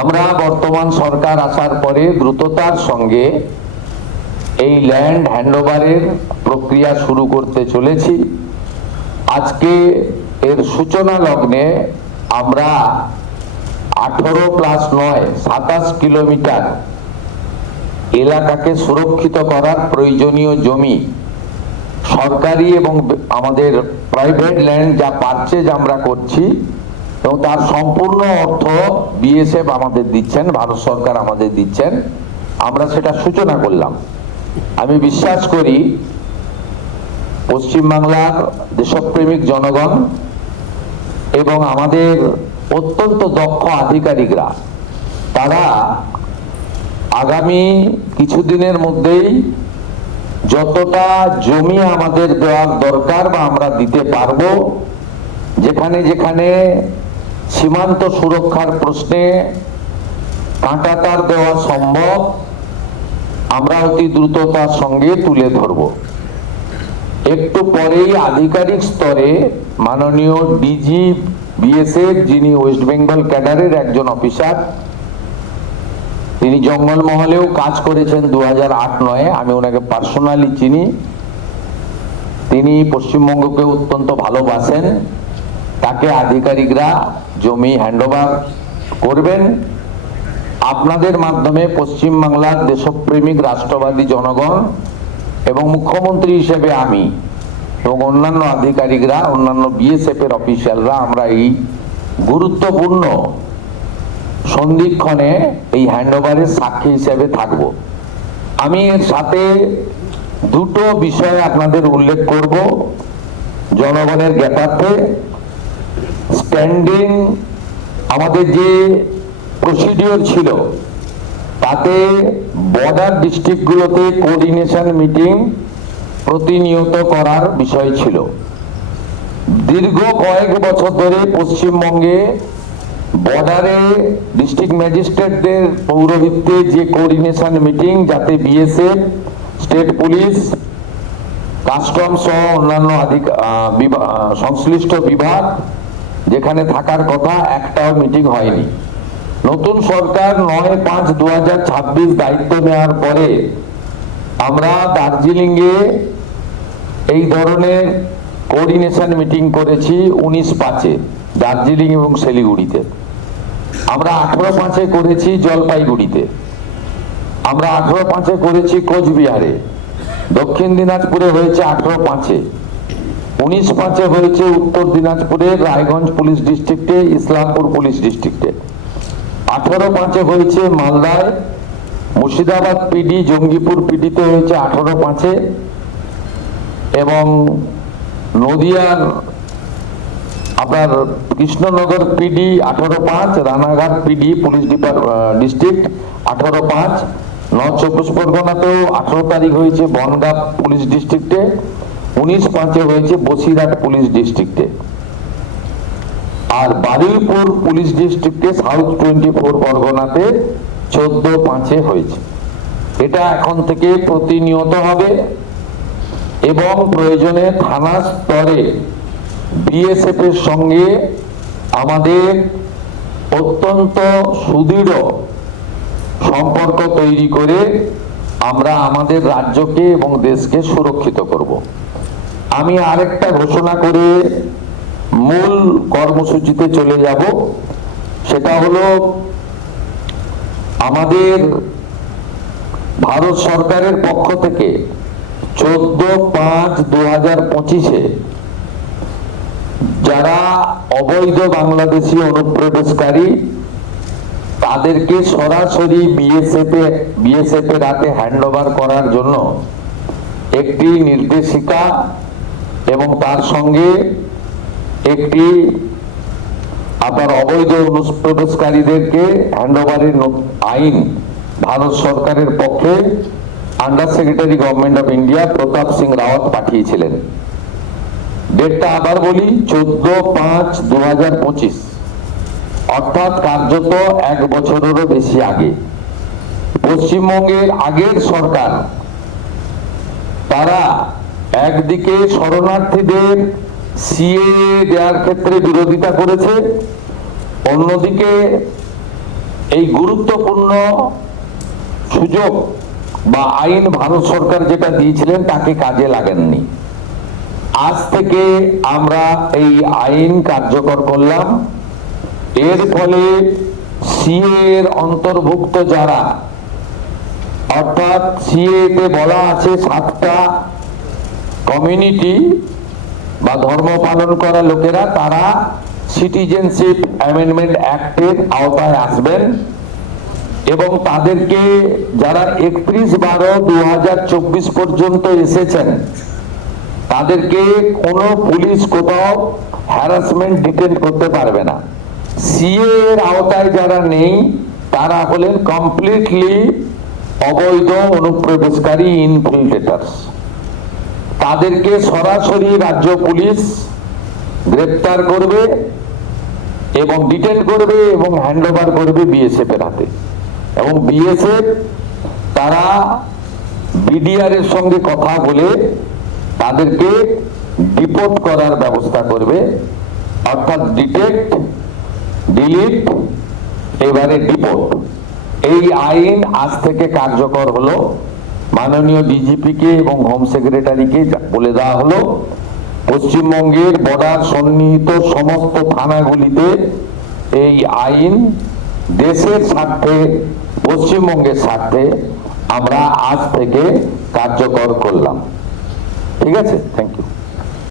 আমরা বর্তমান সরকার আসার পরে দ্রুততার সঙ্গে এই ল্যান্ড হ্যান্ডওভারের প্রক্রিয়া শুরু করতে চলেছি। আজকে এর সূচনা লগ্নে আমরা 18+9 27 কিলোমিটার এলাকাকে সুরক্ষিত করার প্রয়োজনীয় জমি সরকারি এবং আমাদের প্রাইভেট ল্যান্ড যা পারচেজ আমরা করছি এবং তার সম্পূর্ণ অর্থ বিএসএফ আমাদের দিচ্ছেন, ভারত সরকার আমাদের দিচ্ছেন, আমরা সেটা সূচনা করলাম। আমি বিশ্বাস করি পশ্চিমবাংলার দেশপ্রেমিক জনগণ এবং আমাদের অত্যন্ত দক্ষ আধিকারিকরা তারা আগামী কিছুদিনের মধ্যেই যতটা জমি আমাদের দেওয়ার দরকার বা আমরা দিতে পারবো, যেখানে যেখানে সীমান্ত সুরক্ষার প্রশ্নে কাঁটাতার দেওয়া সম্ভব আমরা অতি দ্রুততার সঙ্গে তুলে ধরব। একটু পরেই আধিকারিক স্তরে মাননীয় ডিজি বিএসএফ, যিনি ওয়েস্ট বেঙ্গল ক্যাডারের একজন অফিসার, তিনি জঙ্গলমহলেও কাজ করেছেন 2008-9, আমি ওনাকে পার্সোনালি চিনি। তিনি পশ্চিমবঙ্গকে অত্যন্ত ভালোবাসেন। তাকে আধিকারিকরা জমি হ্যান্ডওভার করবেন। আপনাদের মাধ্যমে পশ্চিমবাংলার দেশপ্রেমিক রাষ্ট্রবাদী জনগণ এবং মুখ্যমন্ত্রী হিসেবে আমি এবং অন্যান্য আধিকারিকরা, অন্যান্য বিএসএফ এর অফিসিয়ালরা আমরা এই গুরুত্বপূর্ণ সন্ধিক্ষণে এই হ্যান্ডওভারের সাক্ষী হিসেবে থাকব। আমি এর সাথে দুটো বিষয় আপনাদের উল্লেখ করব জনগণের জ্ঞাতার্থে। স্ট্যান্ডিং আমাদের যে প্রসিডিওর ছিল তাতে বর্ডার ডিস্ট্রিক্টগুলোতে কোঅর্ডিনেশন মিটিং প্রতিনিয়ত করার বিষয় ছিল। দীর্ঘ কয়েক বছর ধরে পশ্চিমবঙ্গে বর্ডারে ডিস্ট্রিক্ট ম্যাজিস্ট্রেটদের পৌরোহিত্যে যে কোঅর্ডিনেশন মিটিং, যাতে বিএসএফ, স্টেট পুলিশ, কাস্টম সহ অন্যান্য সংশ্লিষ্ট বিভাগ যেখানে থাকার কথা, একটাও মিটিং হয়নি। নতুন সরকার 9/5/2026 দায়িত্ব নেওয়ার পরে আমরা দার্জিলিংয়ে এই ধরনের কোঅর্ডিনেশন মিটিং করেছি 19/5-এ দার্জিলিং এবং শিলিগুড়িতে। আমরা 18/5-এ করেছি জলপাইগুড়িতে। আমরা 18/5-এ করেছি কোচবিহারে। দক্ষিণ দিনাজপুরে হয়েছে 18/5-এ। 19/5-এ হয়েছে উত্তর দিনাজপুরের রায়গঞ্জ পুলিশ ডিস্ট্রিক্টে, ইসলামপুর পুলিশ ডিস্ট্রিক্টে। 18/5-এ হয়েছে মালদায়, মুর্শিদাবাদ পিডি, জঙ্গিপুর পিডিতে হয়েছে 18/5-এ, এবং নদিয়ার আপনার Krishnanagar PD 18/5, Ranaghat PD police district 18/5, north 24 পরগনাতেও 18 তারিখ হয়েছে বনগাঁ পুলিশ ডিস্ট্রিক্টে, 19/5-এ হয়েছে বসিরহাট পুলিশ ডিস্ট্রিক্টে, আর বারুইপুর পুলিশ ডিস্ট্রিক্টে সাউথ 24 পরগনাতে 14/5-এ হয়েছে। এটা এখন থেকে প্রতিনিয়ত হবে এবং প্রয়োজনে থানা স্তরে বিএসএফ এর সঙ্গে আমাদের অত্যন্ত সুদৃঢ় সম্পর্ক তৈরি করে আমরা আমাদের রাজ্যকে এবং দেশকে সুরক্ষিত করব। আমি আরেকটা ঘোষণা করে মূল কর্মসূচিতে চলে যাব। সেটা হলো আমাদের ভারত সরকারের পক্ষ থেকে 14/5/2025-এ যারা অবৈধ বাংলাদেশি অনুপ্রবেশকারী তাদেরকে সরাসরি বিএসএফ এর হাতে হ্যান্ডওভার করার জন্য একটি নির্দেশিকা এবং তার সঙ্গে একটি আপনার অবৈধ অনুপ্রবেশকারীদেরকে হ্যান্ডওভারের আইন ভারত সরকারের পক্ষে under secretary government of India Pratap Singh Rawat পাঠিয়েছিলেন। ডেটটা আবার বলি, 14/5/2025, অর্থাৎ কার্যত 1 বছরেরও বেশি আগে। পশ্চিমবঙ্গের আগের সরকার তারা একদিকে শরণার্থীদের সিএএ দেওয়ার ক্ষেত্রে বিরোধিতা করেছে, অন্যদিকে এই গুরুত্বপূর্ণ সুযোগ বা আইন ভারত সরকার যেটা দিয়েছিলেন তাকে কাজে লাগেননি। আজ থেকে আমরা এই আইন কার্যকর করলাম। এর ফলে সিএ এর অন্তর্ভুক্ত যারা, অর্থাৎ সিএ তে বলা আছে 7টা কমিউনিটি বা ধর্ম পালন করা লোকেরা, তারা সিটিজেনশিপ অ্যামেন্ডমেন্ট অ্যাক্টের আওতায় আসবেন এবং তাদেরকে যারা 31/12/2024 পর্যন্ত এসেছেন তাদেরকে কোনো পুলিশ কোথাও হ্যারাসমেন্ট ডিটেন করতে পারবে না। সিএ এর আওতায় যারা নেই তারা হলেন কমপ্লিটলি অবৈধ অনুপ্রবেশকারী ইনফিল্ট্রেটার্স। তাদেরকে সরাসরি রাজ্য পুলিশ গ্রেপ্তার করবে এবং ডিটেন করবে এবং হ্যান্ডওভার করবে বিএসএফ এর হাতে, এবং বিএসএফ তারা বিডিআর এর সঙ্গে কথা বলে তাদেরকে ডিপোর্ট করার ব্যবস্থা করবে, অর্থাৎ ডিটেক্ট, ডিলিট, এবারে ডিপোর্ট। এই আইন আজ থেকে কার্যকর হলো। মাননীয় ডিজিপিকে এবং হোম সেক্রেটারিকে বলে দেওয়া হলো পশ্চিমবঙ্গের বর্ডার সন্নিহিত সমস্ত থানাগুলিতে এই আইন দেশের স্বার্থে, পশ্চিমবঙ্গের স্বার্থে আমরা আজ থেকে কার্যকর করলাম। ঠিক আছে, থ্যাংক ইউ।